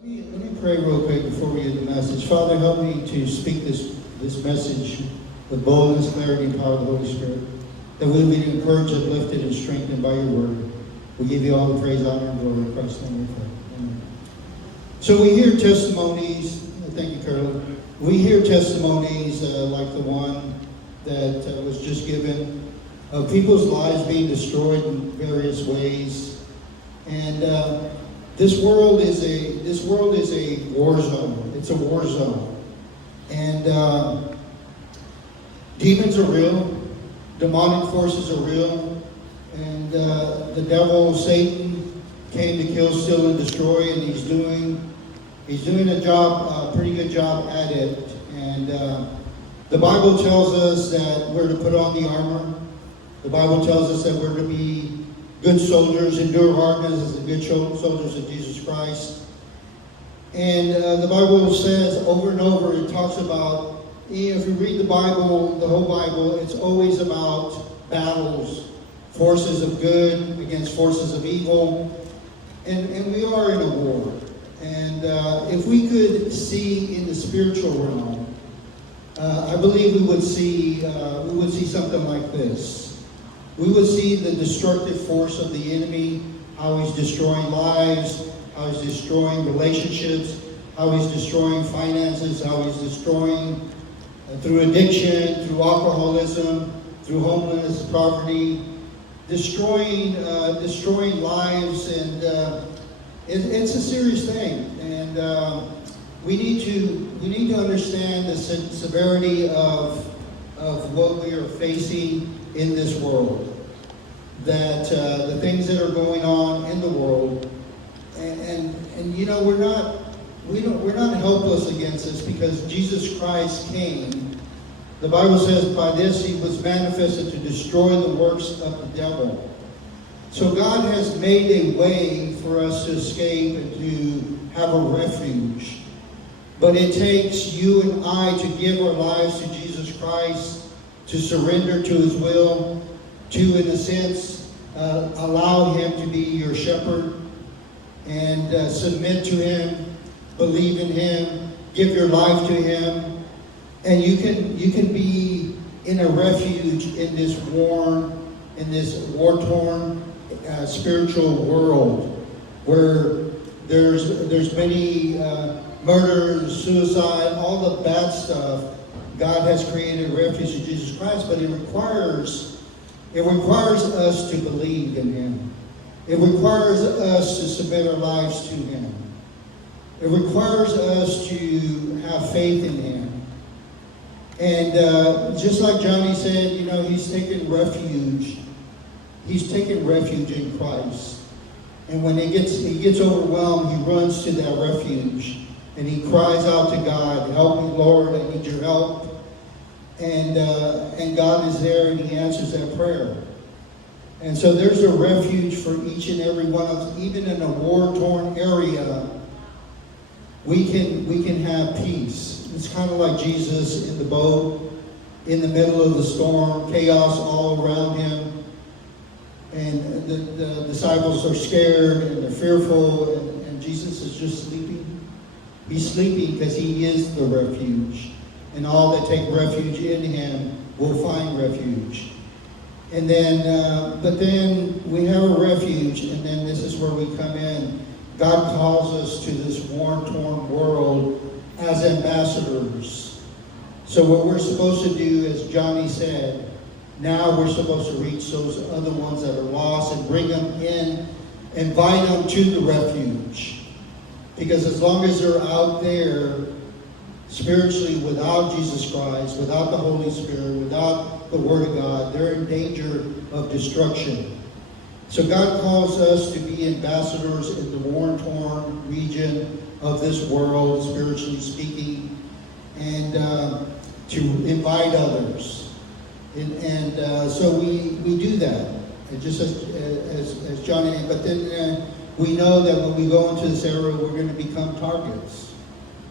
Let me pray real quick before we get the message. Father, help me to speak this message with boldness, clarity, and power of the Holy Spirit, that we will be encouraged, uplifted, and strengthened by your word. We give you all the praise, honor, and glory in Christ's name we pray. Amen. So we hear testimonies. Thank you, Carol. We hear testimonies like the one that was just given of people's lives being destroyed in various ways, and this world is a war zone. It's a war zone, and demons are real, demonic forces are real, and the devil, Satan, came to kill, steal, and destroy, and he's doing a job, a pretty good job at it. And the Bible tells us that we're to put on the armor. The Bible tells us that we're to be good soldiers, endure hardness as the good soldiers of Jesus Christ. And the Bible says over and over, it talks about, if you read the Bible, the whole Bible, it's always about battles, forces of good against forces of evil. And we are in a war. And if we could see in the spiritual realm, I believe we would see something like this. We would see the destructive force of the enemy, how he's destroying lives, how he's destroying relationships, how he's destroying finances, how he's destroying through addiction, through alcoholism, through homelessness, poverty, destroying lives, and it's a serious thing. And we need to understand the severity of what we are facing in this world, that the things that are going on in the world, and you know, we're not helpless against this, because Jesus Christ came. The Bible says by this he was manifested to destroy the works of the devil. So God has made a way for us to escape and to have a refuge. But it takes you and I to give our lives to Jesus Christ, to surrender to his will, to, in a sense, allow him to be your shepherd, and submit to him, believe in him, give your life to him, and you can be in a refuge in this war-torn spiritual world, where there's many murders, suicide, all the bad stuff. God has created a refuge in Jesus Christ, but it requires us to believe in him. It requires us to submit our lives to him. It requires us to have faith in him. And just like Johnny said, you know, he's taken refuge. He's taken refuge in Christ. And when he gets overwhelmed, he runs to that refuge. And he cries out to God, "Help me, Lord, I need your help." And God is there, and he answers that prayer. And so there's a refuge for each and every one of us. Even in a war-torn area, we can have peace. It's kind of like Jesus in the boat, in the middle of the storm, chaos all around him. And the disciples are scared and they're fearful, and Jesus is just sleeping. He's sleeping because he is the refuge. And all that take refuge in him will find refuge. And then, but then we have a refuge, and then this is where we come in. God calls us to this war-torn world as ambassadors. So what we're supposed to do, as Johnny said, now we're supposed to reach those other ones that are lost and bring them in, invite them to the refuge. Because as long as they're out there spiritually without Jesus Christ, without the Holy Spirit, without the Word of God, they're in danger of destruction. So God calls us to be ambassadors in the war-torn region of this world, spiritually speaking, and to invite others. And so we do that, and just as Johnny. But then we know that when we go into this area, we're going to become targets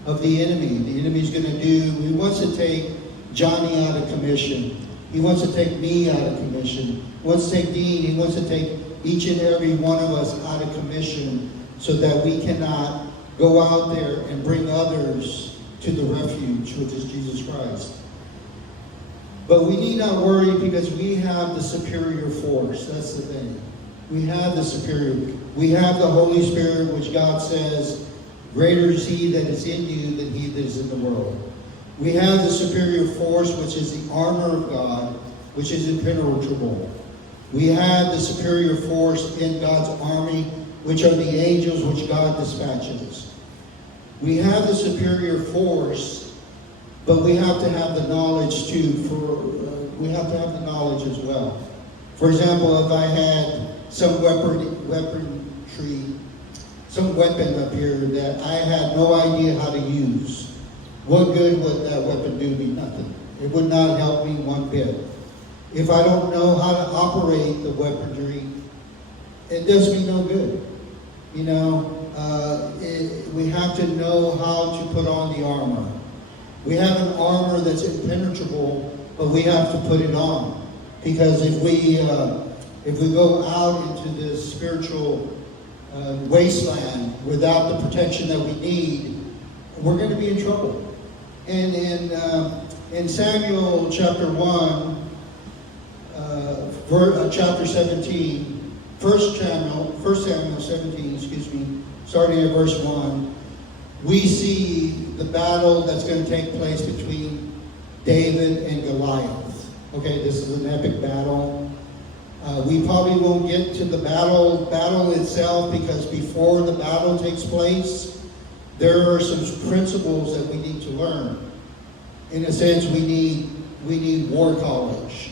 of the enemy. The enemy's going to do. He wants to take Johnny out of commission. He wants to take me out of commission. He wants to take Dean. He wants to take each and every one of us out of commission, so that we cannot go out there and bring others to the refuge, which is Jesus Christ. But we need not worry because we have the superior force. That's the thing. We have the superior. We have the Holy Spirit, which God says, greater is He that is in you than he that is in the world. We have the superior force, which is the armor of God, which is impenetrable. We have the superior force in God's army, which are the angels which God dispatches. We have the superior force, but we have to have the knowledge too. We have to have the knowledge as well. For example, if I had some weaponry, some weapon up here that I had no idea how to use, what good would that weapon do me? Nothing. It would not help me one bit. If I don't know how to operate the weaponry, it does me no good. You know, we have to know how to put on the armor. We have an armor that's impenetrable, but we have to put it on. Because if we go out into this spiritual wasteland without the protection that we need, we're going to be in trouble. And in Samuel chapter 1, chapter 17, 1 Samuel 17, starting at verse 1, we see the battle that's going to take place between David and Goliath. Okay, this is an epic battle. We probably won't get to the battle itself, because before the battle takes place, there are some principles that we need to learn. In a sense, we need war college.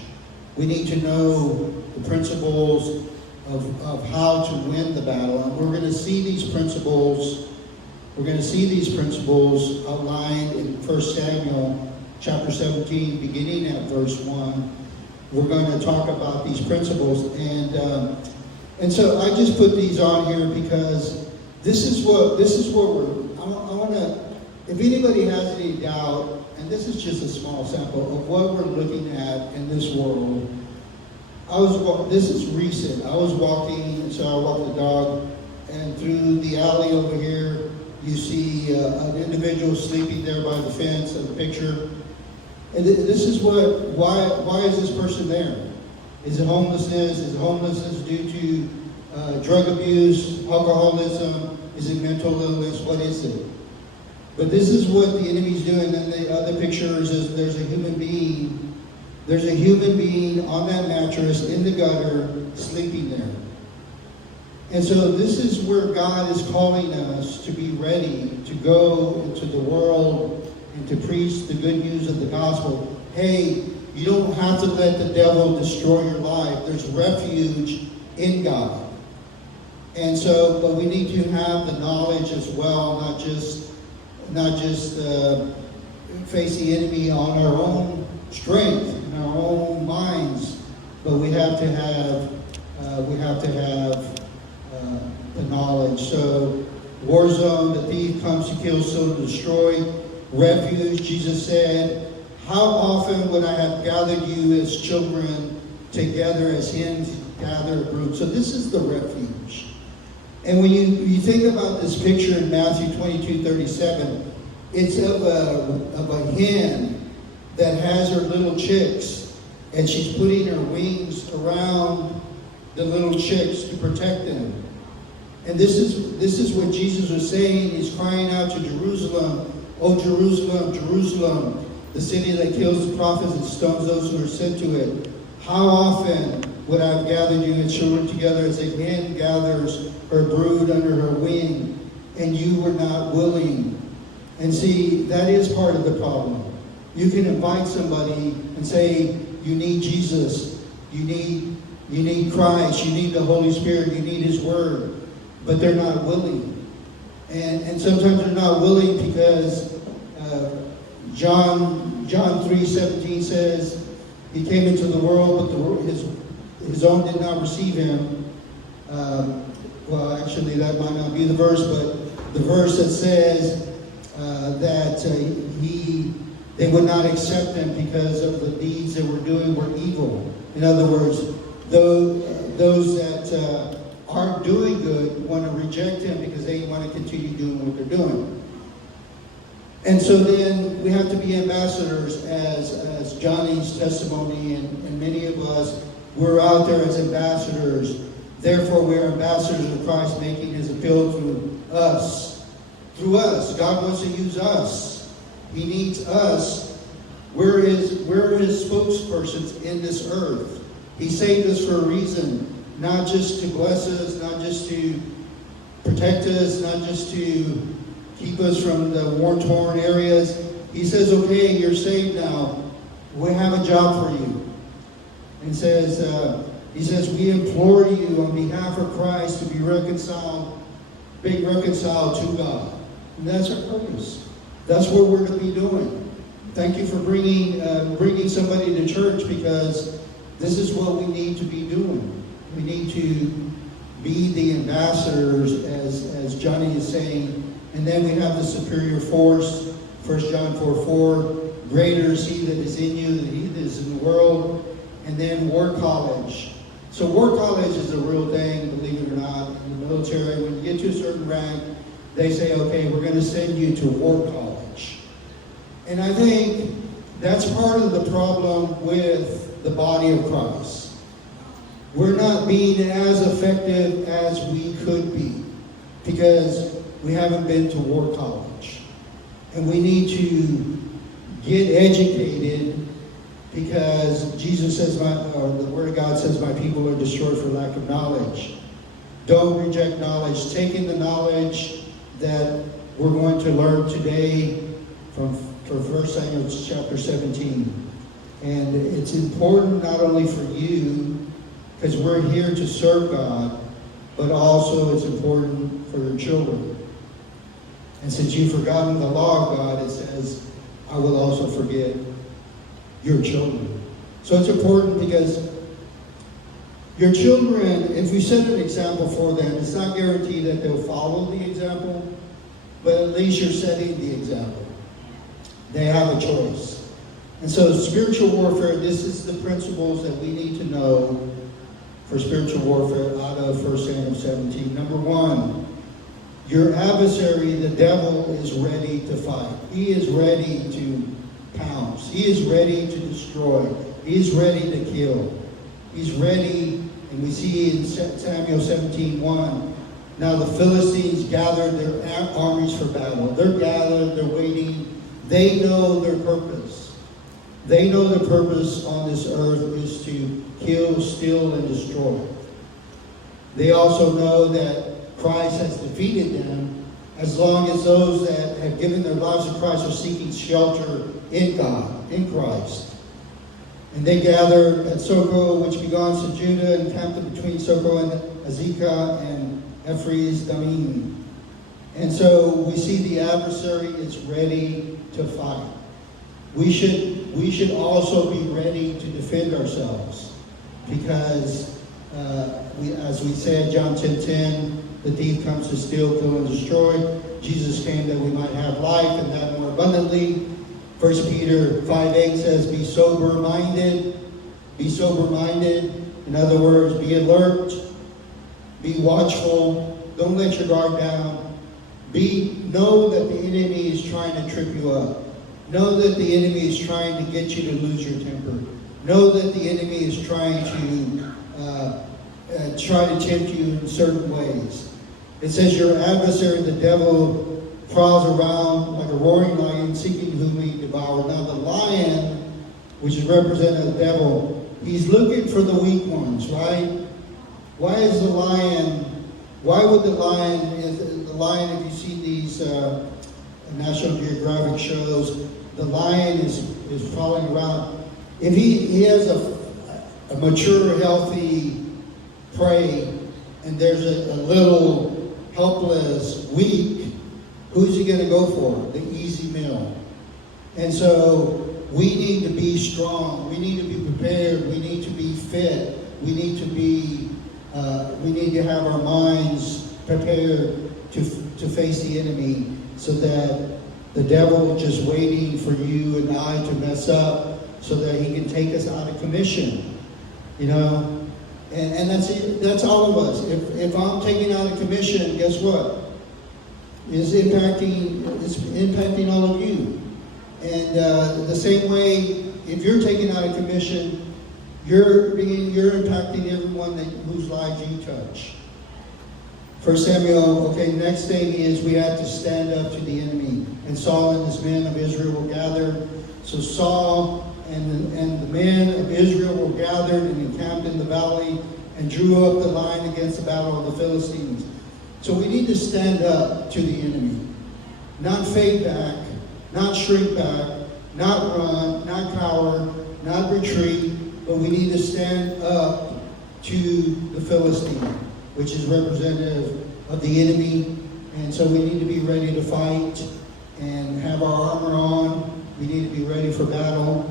We need to know the principles of how to win the battle, and we're going to see these principles. We're going to see these principles outlined in 1 Samuel chapter 17, beginning at verse 1. We're going to talk about these principles, and so I just put these on here because this is what we're. I want to. If anybody has any doubt, and this is just a small sample of what we're looking at in this world. This is recent. I was walking, so I walked the dog, and through the alley over here, you see an individual sleeping there by the fence of the picture. And this is why is this person there? Is it homelessness? Is it homelessness due to drug abuse, alcoholism? Is it mental illness? What is it? But this is what the enemy's doing. And the other pictures is there's a human being. There's a human being on that mattress in the gutter, sleeping there. And so this is where God is calling us to be ready to go into the world and to preach the good news of the gospel. Hey, you don't have to let the devil destroy your life. There's refuge in God. And so, but we need to have the knowledge as well, not just face the enemy on our own strength, in our own minds, but we have to have the knowledge. So, war zone, the thief comes to kill, steal, and destroy. Refuge, Jesus said, how often would I have gathered you as children together as hens gather a brood? So this is the refuge. And when you think about this picture in Matthew 22:37, it's of a hen that has her little chicks, and she's putting her wings around the little chicks to protect them. And this is what Jesus was saying. He's crying out to Jerusalem, "O Jerusalem, Jerusalem, the city that kills the prophets and stones those who are sent to it. How often would I have gathered you as children together as a hen gathers her brood under her wing, and you were not willing." And see, that is part of the problem. You can invite somebody and say, you need Jesus, you need Christ, you need the Holy Spirit, you need His Word, but they're not willing. And sometimes they're not willing because John 3:17 says, He came into the world, but his own did not receive Him. Well, actually, that might not be the verse, but the verse that says that they would not accept Him because of the deeds they were doing were evil. In other words, those that aren't doing good want to reject him because they want to continue doing what they're doing. And so then we have to be ambassadors, as Johnny's testimony and many of us, we're out there as ambassadors. Therefore, we're ambassadors of Christ, making his appeal through us. Through us. God wants to use us. He needs us. We're his spokespersons in this earth. He saved us for a reason. Not just to bless us, not just to protect us, not just to keep us from the war-torn areas. He says, okay, you're saved now. We have a job for you. And he says, we implore you on behalf of Christ to be reconciled to God. And that's our purpose. That's what we're going to be doing. Thank you for bringing somebody to church, because this is what we need to be doing. We need to be the ambassadors, as Johnny is saying. And then we have the superior force, 1 John 4:4. Greater is he that is in you than he that is in the world. And then War College. So War College is a real thing, believe it or not. In the military, when you get to a certain rank, they say, okay, we're going to send you to War College. And I think that's part of the problem with the body of Christ. We're not being as effective as we could be because we haven't been to War College. And we need to get educated, because Jesus says, the Word of God says, my people are destroyed for lack of knowledge. Don't reject knowledge. Take in the knowledge that we're going to learn today from 1 Samuel chapter 17. And it's important not only for you, because we're here to serve God, but also it's important for your children. And since you've forgotten the law of God, it says, I will also forget your children. So it's important because your children, if you set an example for them, it's not guaranteed that they'll follow the example, but at least you're setting the example. They have a choice. And so spiritual warfare, this is the principles that we need to know for spiritual warfare out of 1 Samuel 17. Number one, your adversary, the devil, is ready to fight. He is ready to pounce. He is ready to destroy. He is ready to kill. He's ready, and we see in Samuel 17:1, now the Philistines gathered their armies for battle. They're gathered, they're waiting. They know their purpose. They know their purpose on this earth is to kill, steal, and destroy. They also know that Christ has defeated them, as long as those that have given their lives to Christ are seeking shelter in God, in Christ. And they gathered at Soko, which belongs to Judah, and camped between Soko and Azekah and Ephraim Damim. And so we see the adversary is ready to fight. We should also be ready to defend ourselves, because as we said, John 10:10, the thief comes to steal, kill, and destroy. Jesus came that we might have life and that more abundantly. 1 Peter 5:8 says, be sober-minded. Be sober-minded. In other words, be alert. Be watchful. Don't let your guard down. Know that the enemy is trying to trip you up. Know that the enemy is trying to get you to lose your temper. Know that the enemy is trying to tempt you in certain ways. It says your adversary, the devil, prowls around like a roaring lion, seeking whom he devour. Now the lion, which is represented the devil, he's looking for the weak ones, right? Why would the lion, if you see these National Geographic shows, the lion is prowling around. If he has a mature, healthy prey, and there's a little helpless, weak, who's he going to go for? The easy meal. And so we need to be strong. We need to be prepared. We need to be fit. We need to have our minds prepared to face the enemy, so that the devil is just waiting for you and I to mess up so that he can take us out of commission. You know? And that's all of us. If I'm taking out a commission, guess what? It's impacting all of you. And the same way, if you're taking out a commission, you're impacting everyone whose lives you touch. 1 Samuel, okay, next thing is we have to stand up to the enemy. And Saul and his men of Israel were gathered. So Saul and the men of Israel were gathered and encamped in the valley and drew up the line against the battle of the Philistines. So we need to stand up to the enemy. Not fade back, not shrink back, not run, not cower, not retreat, but we need to stand up to the Philistine, which is representative of the enemy. And so we need to be ready to fight and have our armor on. We need to be ready for battle.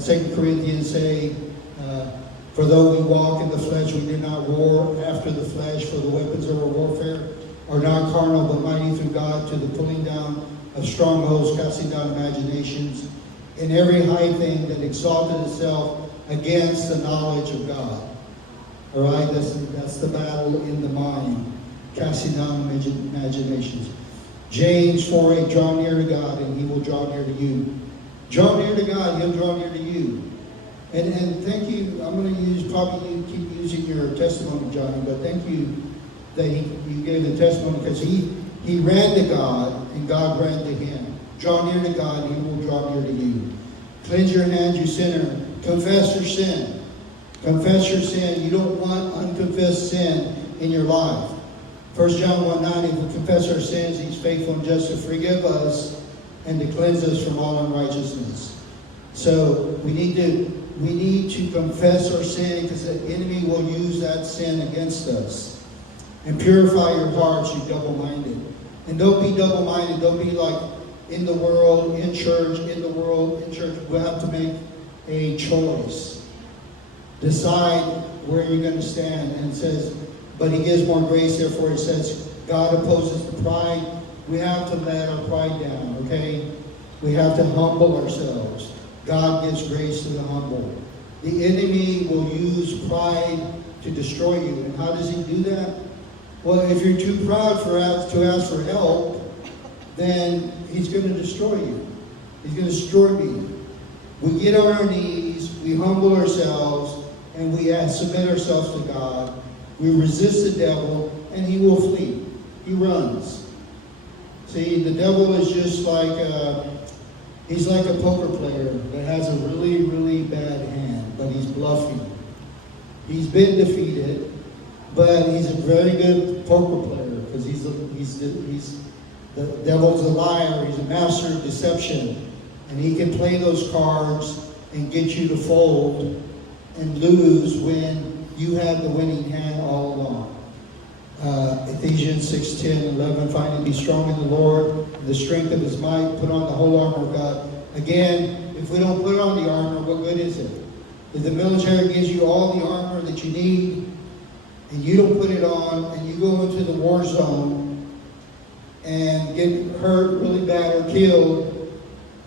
2 Corinthians say, for though we walk in the flesh, we do not war after the flesh, for the weapons of our warfare are not carnal, but mighty through God to the pulling down of strongholds, casting down imaginations, and every high thing that exalted itself against the knowledge of God. All right, that's the battle in the mind, casting down imaginations. James 4:8, draw near to God, and he will draw near to you. Draw near to God, he'll draw near to you. And thank you. I'm going to keep using your testimony, Johnny, but thank you that you gave the testimony, because he ran to God and God ran to him. Draw near to God and he will draw near to you. Cleanse your hands, you sinner. Confess your sin. Confess your sin. You don't want unconfessed sin in your life. 1 John 1:9, if we confess our sins, he's faithful and just to forgive us and to cleanse us from all unrighteousness. So we need to confess our sin, because the enemy will use that sin against us. And purify your hearts, you double-minded. And don't be double-minded. Don't be like in the world, in church, in the world, in church. We have to make a choice. Decide where you're going to stand. And it says, but he gives more grace, therefore it says, God opposes the pride. We have to let our pride down, okay? We have to humble ourselves. God gives grace to the humble. The enemy will use pride to destroy you. And how does he do that? Well, if you're too proud to ask for help, then he's going to destroy you. He's going to destroy me. We get on our knees, we humble ourselves, and we submit ourselves to God. We resist the devil, and he will flee. He runs. See, the devil is just like he's like a poker player that has a really, really bad hand, but he's bluffing. He's been defeated, but he's a very good poker player, because the devil's a liar. He's a master of deception, and he can play those cards and get you to fold and lose when you have the winning hand all along. Ephesians 6:10-11, finally be strong in the Lord, the strength of his might, put on the whole armor of God. Again, if we don't put on the armor, what good is it? If the military gives you all the armor that you need, and you don't put it on, and you go into the war zone and get hurt really bad or killed,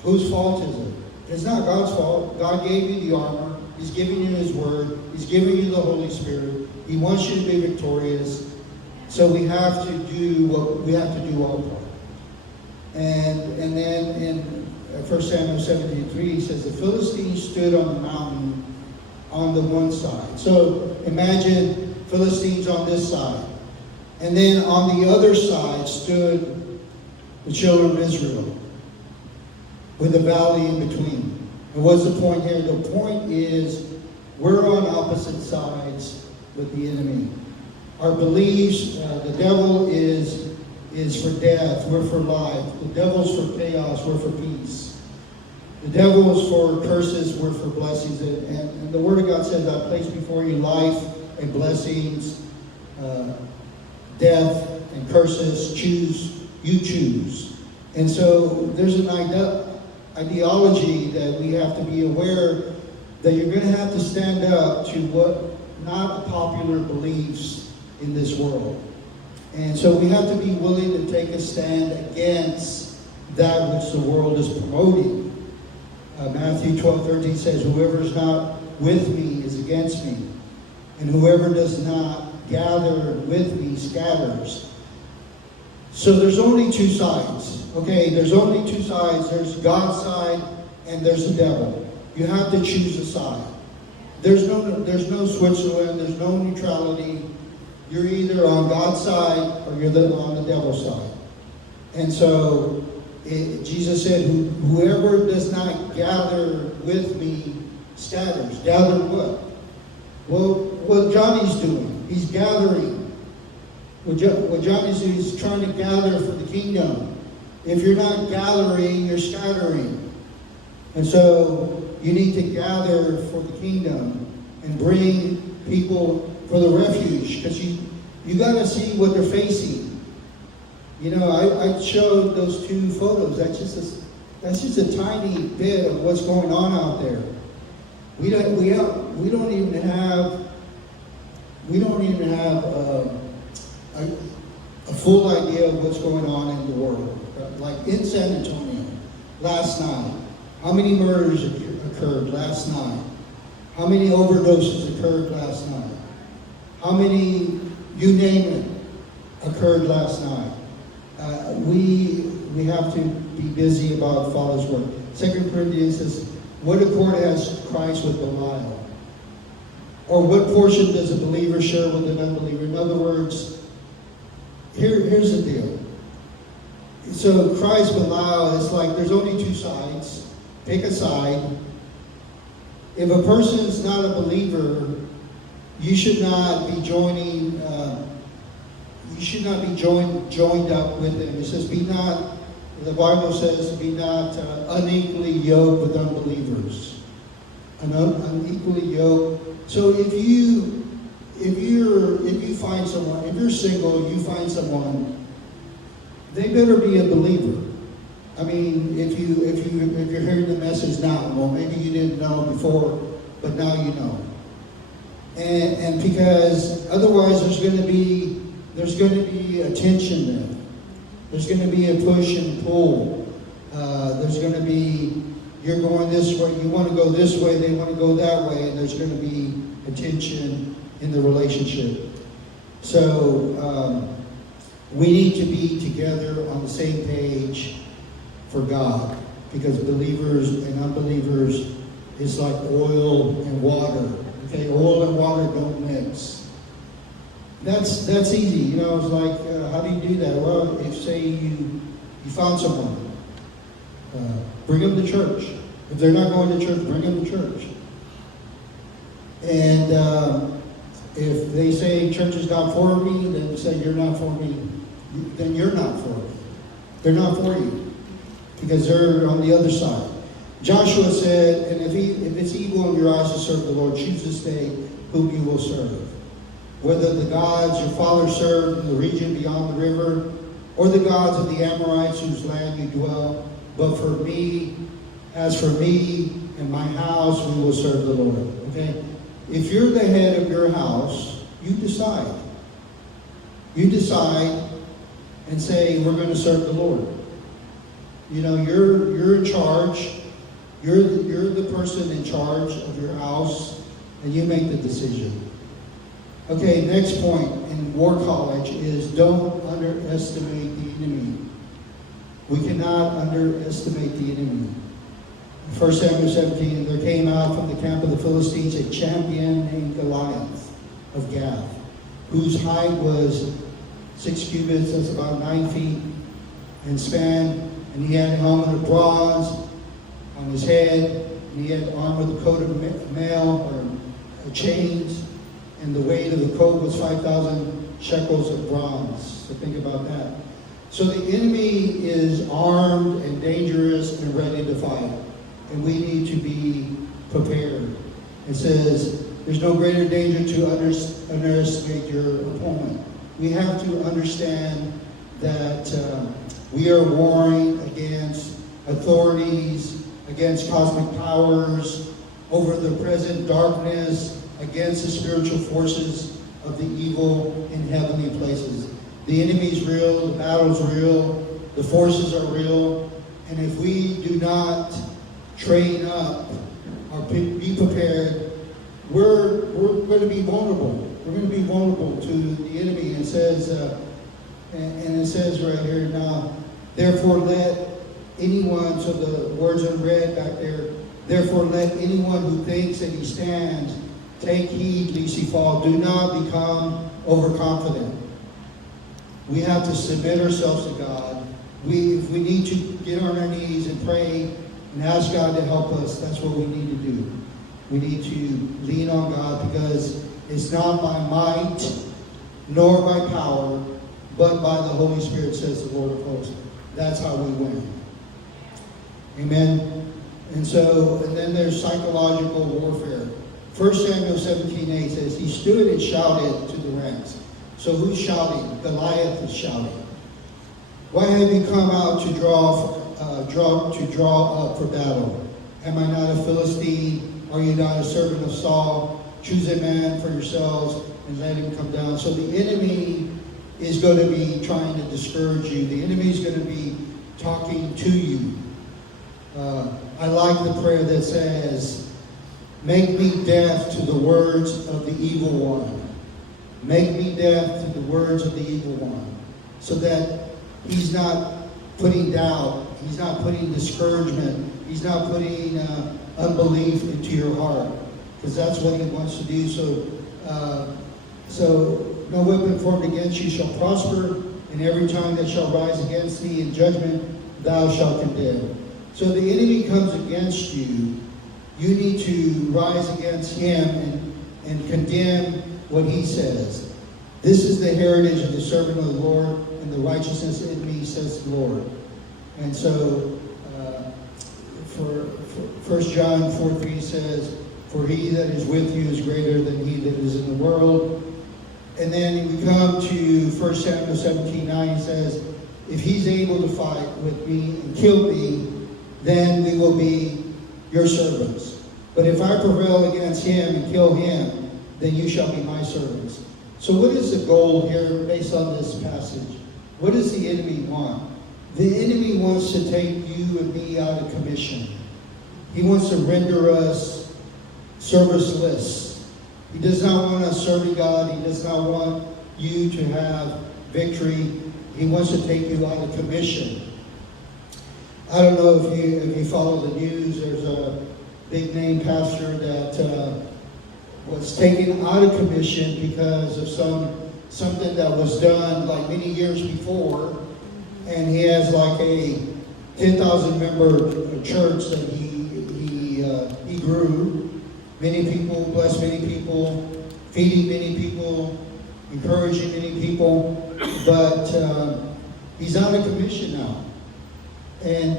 whose fault is it? It's not God's fault. God gave you the armor. He's giving you his word. He's giving you the Holy Spirit. He wants you to be victorious. So we have to do our part. And then in 1 Samuel 17:3, he says, the Philistines stood on the mountain on the one side. So imagine Philistines on this side. And then on the other side stood the children of Israel, with the valley in between. And what's the point here? The point is, we're on opposite sides with the enemy. Our beliefs, the devil is for death, we're for life. The devil's for chaos, we're for peace. The devil is for curses, we're for blessings. And the Word of God says, I place before you life and blessings, death and curses. You choose. And so there's an ideology that we have to be aware that you're going to have to stand up to what not popular beliefs in this world. And so we have to be willing to take a stand against that which the world is promoting. Matthew 12:13 says, whoever is not with me is against me. and whoever does not gather with me scatters. So there's only two sides. Okay, there's only two sides. There's God's side and there's the devil. You have to choose a side. There's no Switzerland. There's no neutrality. You're either on God's side or you're on the devil's side. And so Jesus said, whoever does not gather with me scatters. Gather what? Well, what Johnny's doing. He's gathering. What Johnny's doing is trying to gather for the kingdom. If you're not gathering, you're scattering. And so you need to gather for the kingdom and bring people for the refuge, because you got to see what they're facing. You know, I showed those two photos. That's just a tiny bit of what's going on out there. We don't even have a full idea of what's going on in the world. Like in San Antonio last night, how many murders occurred last night? How many overdoses occurred last night? How many, you name it, occurred last night? We have to be busy about Father's work. 2 Corinthians says, what accord has Christ with Belial? Or what portion does a believer share with an unbeliever? In other words, here's the deal. So Christ, Belial, is like there's only two sides. Pick a side. If a person is not a believer, you should not be joining. You should not be joined up with them. It says, "Be not." The Bible says, "Be not unequally yoked with unbelievers." Unequally yoked. So if you find someone, if you're single, you find someone, they better be a believer. I mean, if you're hearing the message now, well, maybe you didn't know before, but now you know. And because otherwise there's going to be a tension there. There's going to be a push and pull. There's going to be, you're going this way, you want to go this way, they want to go that way, and there's going to be a tension in the relationship. So we need to be together on the same page for God, because believers and unbelievers is like oil and water. Okay, oil and water don't mix. That's easy. You know, it's like, how do you do that? Well, if say you found someone, bring them to church. If they're not going to church, bring them to church. And if they say church is not for me, then say you're not for me. Then you're not for me. They're not for you, because they're on the other side. Joshua said, and if it's evil in your eyes to serve the Lord, choose this day whom you will serve. Whether the gods your father served in the region beyond the river, or the gods of the Amorites whose land you dwell. But for me, as for me and my house, we will serve the Lord. Okay? If you're the head of your house, you decide. You decide and say, we're going to serve the Lord. You know, you're in charge. You're the person in charge of your house, and you make the decision. Okay, next point in War College is don't underestimate the enemy. We cannot underestimate the enemy. 1 Samuel 17, there came out from the camp of the Philistines a champion named Goliath of Gath, whose height was 6 cubits, that's about 9 feet, in span, and he had a helmet of bronze on his head, and he had armed with a coat of mail or chains, and the weight of the coat was 5,000 shekels of bronze. So think about that. So the enemy is armed and dangerous and ready to fight, and we need to be prepared. It says there's no greater danger to underestimate your opponent. We have to understand that we are warring against authorities, against cosmic powers, over the present darkness, against the spiritual forces of the evil in heavenly places. The enemy's real, the battle's real, the forces are real, and if we do not train up or be prepared, we're going to be vulnerable. We're going to be vulnerable to the enemy. It says, and it says right here, now, therefore let anyone, so the words are read back there, therefore let anyone who thinks that he stands take heed lest he fall. Do not become overconfident. We have to submit ourselves to God. If we need to get on our knees and pray and ask God to help us, that's what we need to do. We need to lean on God, because it's not by might nor by power, but by the Holy Spirit, says the Lord of hosts. That's how we win. Amen. And then there's psychological warfare. 1 Samuel 17:8 says, he stood and shouted to the ranks. So who's shouting? Goliath is shouting. Why have you come out to draw up for battle? Am I not a Philistine? Are you not a servant of Saul? Choose a man for yourselves and let him come down. So the enemy is going to be trying to discourage you. The enemy is going to be talking to you. I like the prayer that says, make me deaf to the words of the evil one. Make me deaf to the words of the evil one. So that he's not putting doubt, he's not putting discouragement, he's not putting unbelief into your heart. Because that's what he wants to do. So no weapon formed against you shall prosper, and every tongue that shall rise against thee in judgment thou shalt condemn. So the enemy comes against you. You need to rise against him and condemn what he says. This is the heritage of the servant of the Lord, and the righteousness in me, says the Lord. And so, for 1 John 4:3 says, for he that is with you is greater than he that is in the world. And then we come to 1 Samuel 17:9, he says, if he's able to fight with me and kill me, then we will be your servants. But if I prevail against him and kill him, then you shall be my servants. So what is the goal here based on this passage? What does the enemy want? The enemy wants to take you and me out of commission. He wants to render us serviceless. He does not want us serving God. He does not want you to have victory. He wants to take you out of commission. I don't know if you follow the news. There's a big name pastor that was taken out of commission because of something that was done like many years before, and he has like a 10,000 member church that he grew. Many people, blessed many people, feeding many people, encouraging many people, but he's out of commission now. And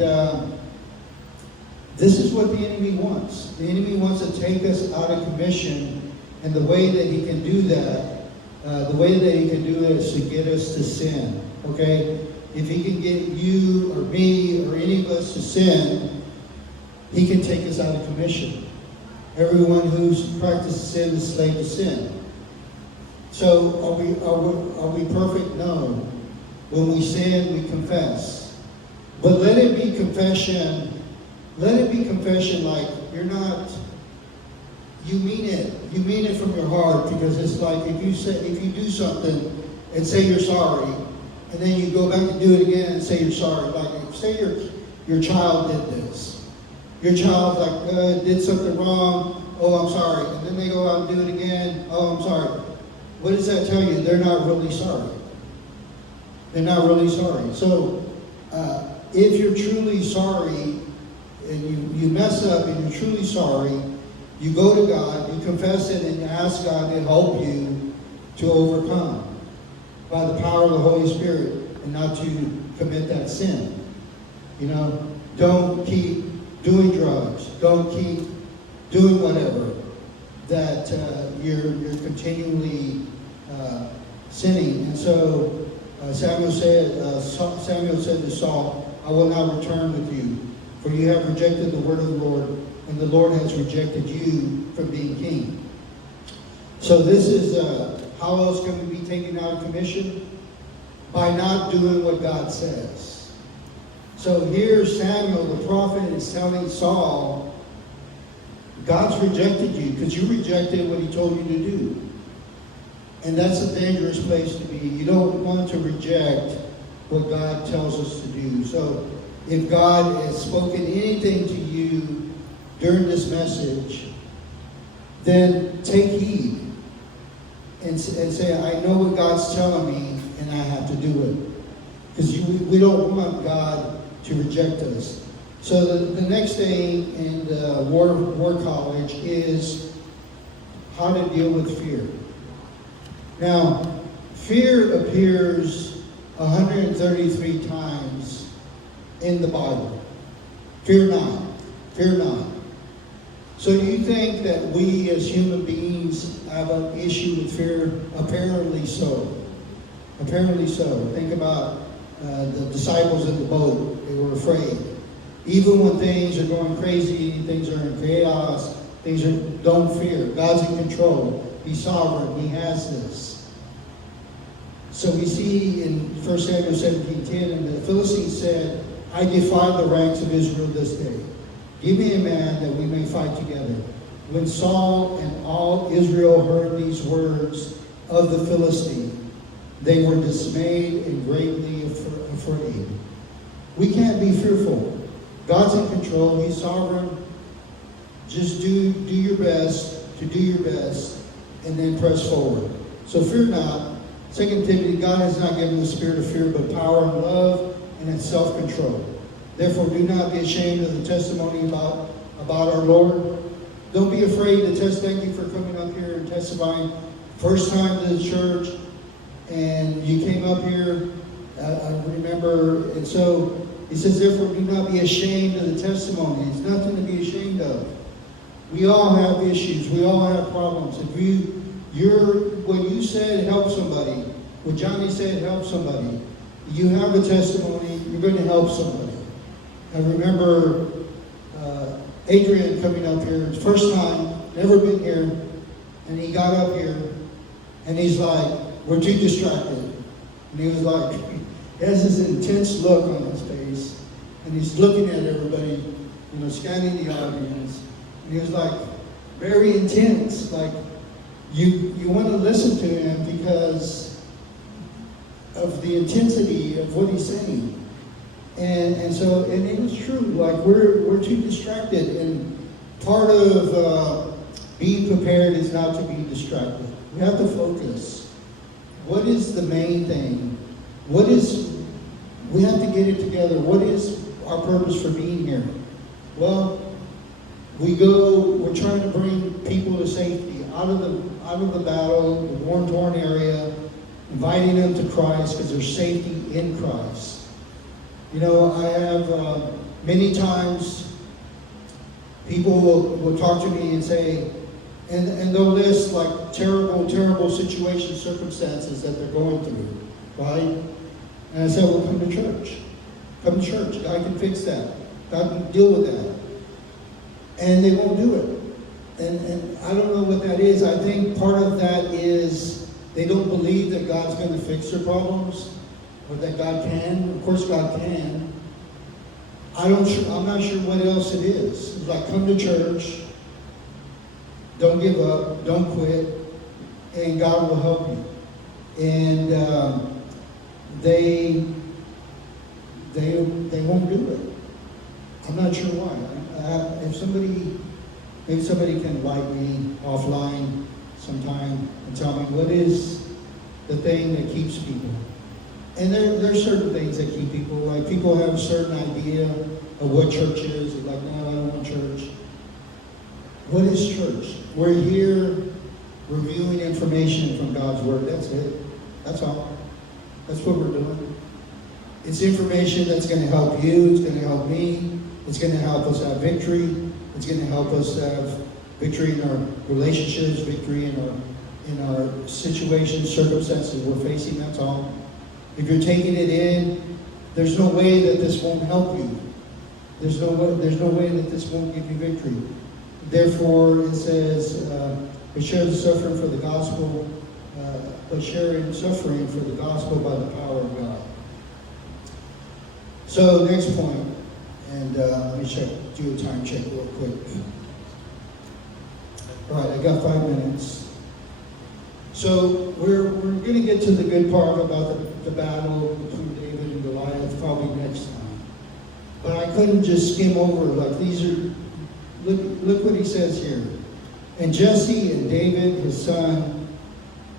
this is what the enemy wants. The enemy wants to take us out of commission, and the way that he can do that, is to get us to sin. Okay? If he can get you or me or any of us to sin, he can take us out of commission. Everyone who's practiced sin is slave to sin. So are we perfect? No. When we sin, we confess. But let it be confession. Let it be confession like you're not. You mean it. You mean it from your heart, because it's like if you do something and say you're sorry, and then you go back and do it again and say you're sorry. Like say your child did this. Your child did something wrong. Oh, I'm sorry. And then they go out and do it again. Oh, I'm sorry. What does that tell you? They're not really sorry. They're not really sorry. So if you're truly sorry and you mess up and you're truly sorry, you go to God, you confess it, and you ask God to help you to overcome by the power of the Holy Spirit and not to commit that sin. You know, don't keep doing drugs. Don't keep doing whatever that you're continually sinning. And so Samuel said to Saul, I will not return with you, for you have rejected the word of the Lord, and the Lord has rejected you from being king. So this is how else can we be taken out of commission? By not doing what God says. So here Samuel, the prophet, is telling Saul, God's rejected you because you rejected what he told you to do. And that's a dangerous place to be. You don't want to reject what God tells us to do. So if God has spoken anything to you during this message, then take heed and say, I know what God's telling me and I have to do it. Because we don't want God to reject us. So the next thing in the War College is how to deal with fear. Now, fear appears 133 times in the Bible. Fear not. Fear not. So you think that we as human beings have an issue with fear? Apparently so. Apparently so. Think about the disciples in the boat. They were afraid. Even when things are going crazy, things are in chaos, don't fear. God's in control. He's sovereign. He has this. So we see in 1 Samuel 17:10, and the Philistines said, I defy the ranks of Israel this day. Give me a man that we may fight together. When Saul and all Israel heard these words of the Philistine, they were dismayed and greatly afraid. We can't be fearful. God's in control. He's sovereign. Just do your best to do your best and then press forward. So fear not. 2 Timothy, God has not given the spirit of fear, but power and love and self-control. Therefore, do not be ashamed of the testimony about our Lord. Don't be afraid to test. Thank you for coming up here and testifying. First time to the church, and you came up here. I remember, and so he says, therefore, do not be ashamed of the testimony. It's nothing to be ashamed of. We all have issues. We all have problems. If what you said helped somebody, what Johnny said helped somebody, you have a testimony, you're going to help somebody. I remember Adrian coming up here, his first time, never been here, and he got up here, and he's like, we're too distracted. And he was like, he has this intense look on his face, and he's looking at everybody, scanning the audience. And he was like, very intense, like, you want to listen to him because of the intensity of what he's saying. And it was true, like we're too distracted, and part of being prepared is not to be distracted. We have to focus. What is the main thing? We have to get it together. What is our purpose for being here? Well, we're trying to bring people to safety, out of the battle, the war-torn area, inviting them to Christ because there's safety in Christ. I have many times people will talk to me and say, and they'll list like terrible situations, circumstances that they're going through, right? And I said, well, come to church. Come to church. God can fix that. God can deal with that. And they won't do it. And I don't know what that is. I think part of that is they don't believe that God's going to fix their problems, or that God can. Of course God can. I'm not sure what else it is. It's like, come to church, don't give up, don't quit, and God will help you. And they won't do it. I'm not sure why. Maybe somebody can write me offline sometime and tell me what is the thing that keeps people. And there's certain things that keep people. Like, people have a certain idea of what church is. They're like, no, I don't want church. What is church? We're here reviewing information from God's Word. That's it. That's all. That's what we're doing. It's information that's going to help you. It's going to help me. It's going to help us have victory. It's going to help us have victory in our relationships, victory in our situations, circumstances we're facing. That's all. If you're taking it in, there's no way that this won't help you. There's no way that this won't give you victory. Therefore, it says, we share the suffering for the gospel, but sharing suffering for the gospel by the power of God. So, next point, and let me do a time check real quick. All right, I got 5 minutes. So we're going to get to the good part about the battle between David and Goliath probably next time. But I couldn't just skim over, like these are, look what he says here. And Jesse and David, his son,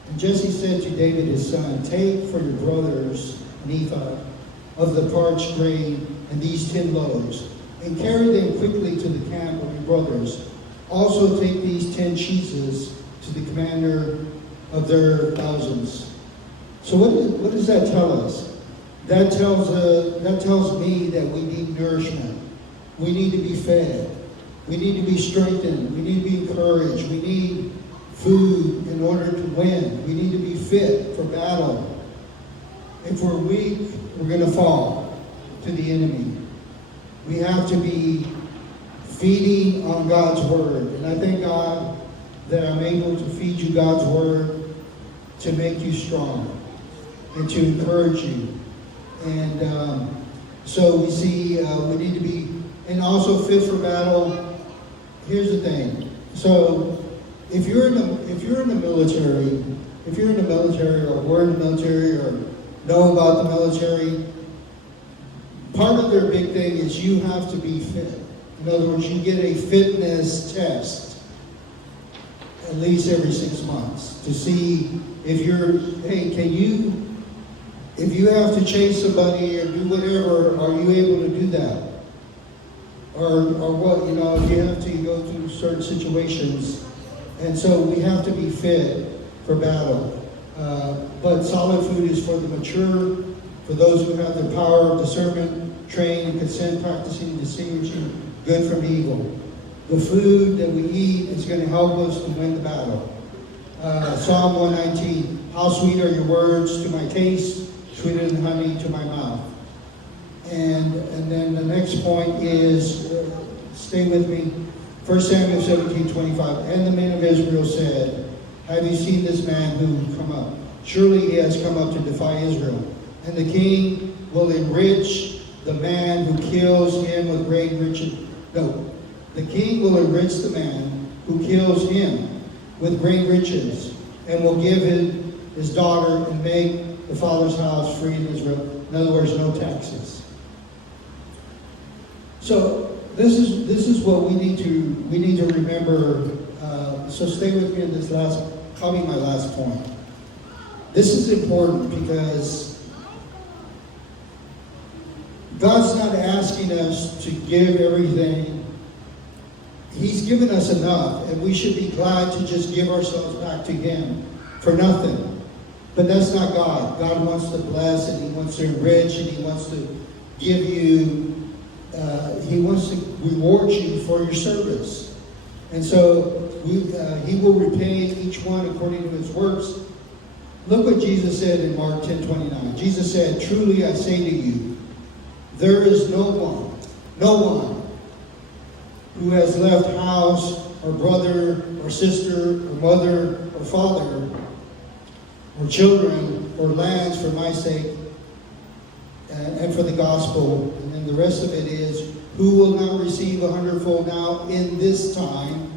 and Jesse said to David, his son, take for your brothers an ephah of the parched grain and these 10 loaves, and carry them quickly to the camp of your brothers. Also take these 10 cheeses to the commander of their thousands. So what does that tell us? That tells me that we need nourishment. We need to be fed. We need to be strengthened. We need to be encouraged. We need food in order to win. We need to be fit for battle. If we're weak, we're going to fall to the enemy. We have to be feeding on God's word. And I thank God that I'm able to feed you God's word to make you strong and to encourage you. And so we see we need to be, and also fit for battle. Here's the thing. So if you're in the military, or were in the military, or know about the military, part of their big thing is you have to be fit. In other words, you get a fitness test at least every 6 months to see if you're, hey, if you have to chase somebody or do whatever, are you able to do that? Or what, if you have to go through certain situations. And so we have to be fit for battle. But solid food is for the mature, for those who have the power of discernment, trained and consent, practicing, distinguishing good from evil. The food that we eat is going to help us to win the battle. Psalm 119, how sweet are your words to my taste, sweeter than honey to my mouth. And then the next point is, stay with me, 1 Samuel 17:25. And the men of Israel said, have you seen this man who come up? Surely he has come up to defy Israel. And the king will enrich the man who kills him with great riches. No, the king will enrich the man who kills him with great riches, and will give his daughter and make the father's house free in Israel. In other words, no taxes. So this is what we need to remember. So stay with me in this probably my last point. This is important because God's not asking us to give everything. He's given us enough, and we should be glad to just give ourselves back to Him for nothing. But that's not God. God wants to bless, and He wants to enrich, and He wants to give you, He wants to reward you for your service. And so He will repay each one according to his works. Look what Jesus said in Mark 10:29. Jesus said, truly I say to you, there is no one who has left house or brother or sister or mother or father or children or lands for my sake and for the gospel. And then the rest of it is, who will not receive 100-fold now in this time.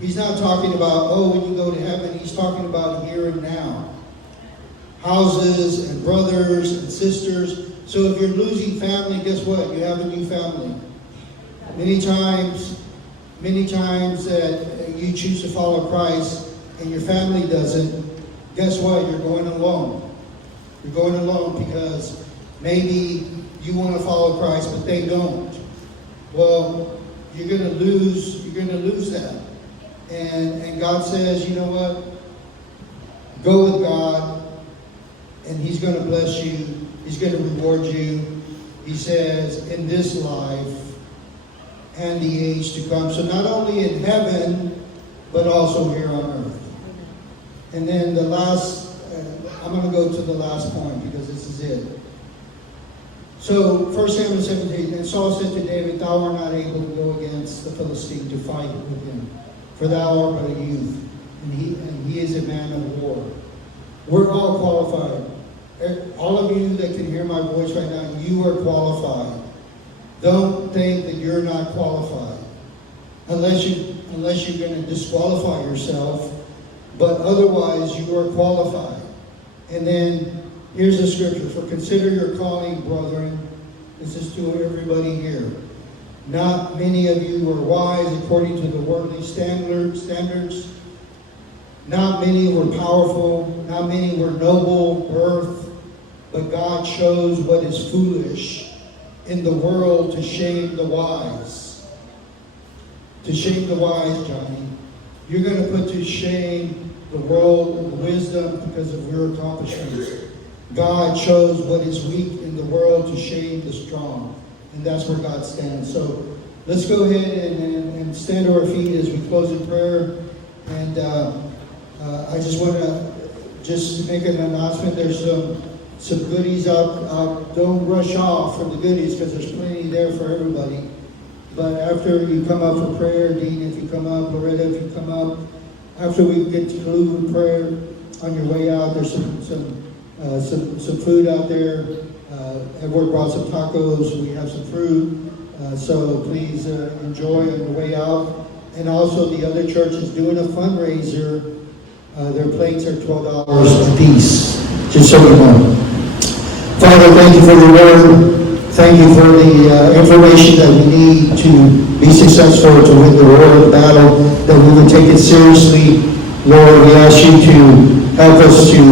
He's not talking about, when you go to heaven. He's talking about here and now. Houses and brothers and sisters. So if you're losing family, guess what? You have a new family. Many times that you choose to follow Christ and your family doesn't, guess what? You're going alone. You're going alone because maybe you want to follow Christ, but they don't. Well, you're going to lose that. And God says, you know what? Go with God, and He's going to bless you. He's going to reward you. He says, in this life and the age to come. So not only in heaven, but also here on earth. And then the last, I'm going to go to the last point because this is it. So 1 Samuel 17, and Saul said to David, thou art not able to go against the Philistine to fight with him, for thou art but a youth, and he is a man of war. We're all qualified. All of you that can hear my voice right now, you are qualified. Don't think that you're not qualified. Unless you unless you're going to disqualify yourself, but otherwise you are qualified. And then here's the scripture, for consider your calling, brethren. This is to everybody here. Not many of you were wise according to the worldly standards. Not many were powerful. Not many were noble birth. But God chose what is foolish in the world to shame the wise. To shame the wise, Johnny. You're going to put to shame the world of wisdom because of your accomplishments. God chose what is weak in the world to shame the strong. And that's where God stands. So let's go ahead and stand to our feet as we close in prayer. And I just want to just make an announcement. There's some goodies out. Don't rush off for the goodies because there's plenty there for everybody. But after you come up for prayer, Dean, if you come up, Loretta, if you come up, after we get to conclude with prayer, on your way out, there's some food out there. Edward brought some tacos. We have some fruit. So please enjoy on your way out. And also the other church is doing a fundraiser. Their plates are $12 a piece, just so you know. Father, thank you for your word. Thank you for the information that we need to be successful, to win the war of the battle, that we would take it seriously. Lord, we ask you to help us to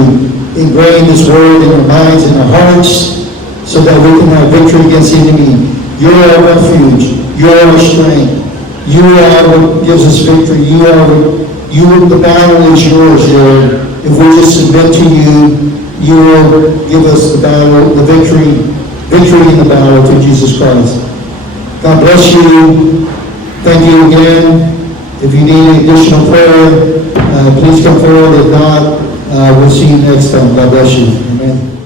ingrain this word in our minds and our hearts so that we can have victory against the enemy. You're our refuge. You're our strength. You are what gives us victory. The battle is yours, Lord. If we just submit to you, you will give us the battle, the victory in the battle through Jesus Christ. God bless you. Thank you again. If you need additional prayer, please come forward. If not, we'll see you next time. God bless you. Amen.